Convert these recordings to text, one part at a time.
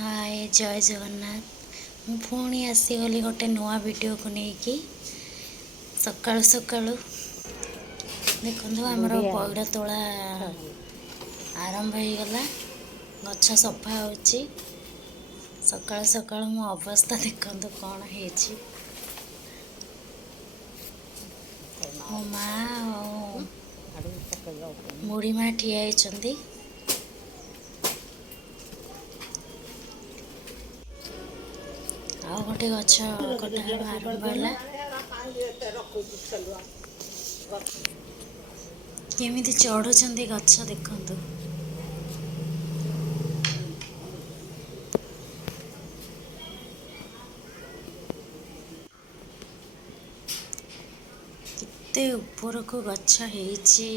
हाय जय जगन्नाथ। मु पुणी आसीगली गोटे नुआ वीडियो को लेकिन सकाळु सकाळु देखो आमर पइड तोला आरंभ हो गला। गछ सफा होची सकाळु सकाळु मो अवस्था देखो कौन है। मो माँ बुढ़ी माँ ठिया होती आ गोटे गछ कटा आरंभ है। केमिति चढ़ुचंदी गछ देखंतु। केते ऊपर को गछ हेची।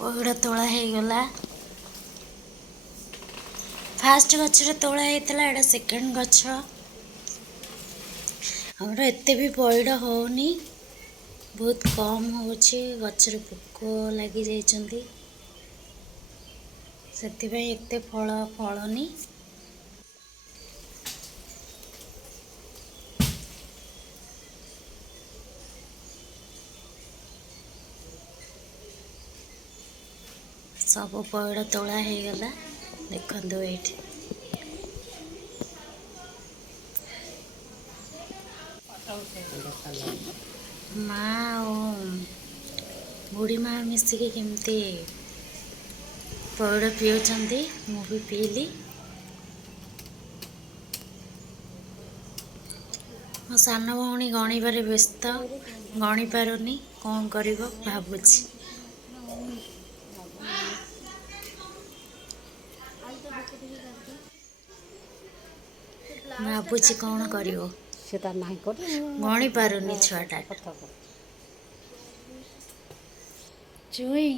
पइड तोला हे गला। फास्ट गछ रे तोला हेतला एटा सेकंड गछ। हमर एते भी पइड होनी बहुत कम होची। गछ रे पोक लागी जाइचंदी सेति भाई एते फल फलनी। सब पइड तोला हे गला देखंतु एठी। माँ और बुढ़ी माँ मिसिकी केमती पइड पिउचंदी मु भी पीली। मो सान भौणी गणिबारे व्यस्त गणि पारुनी कौन करिवो भाबुची। भाबुची कौन करिवो गणि पारुनी छुआटा। चुई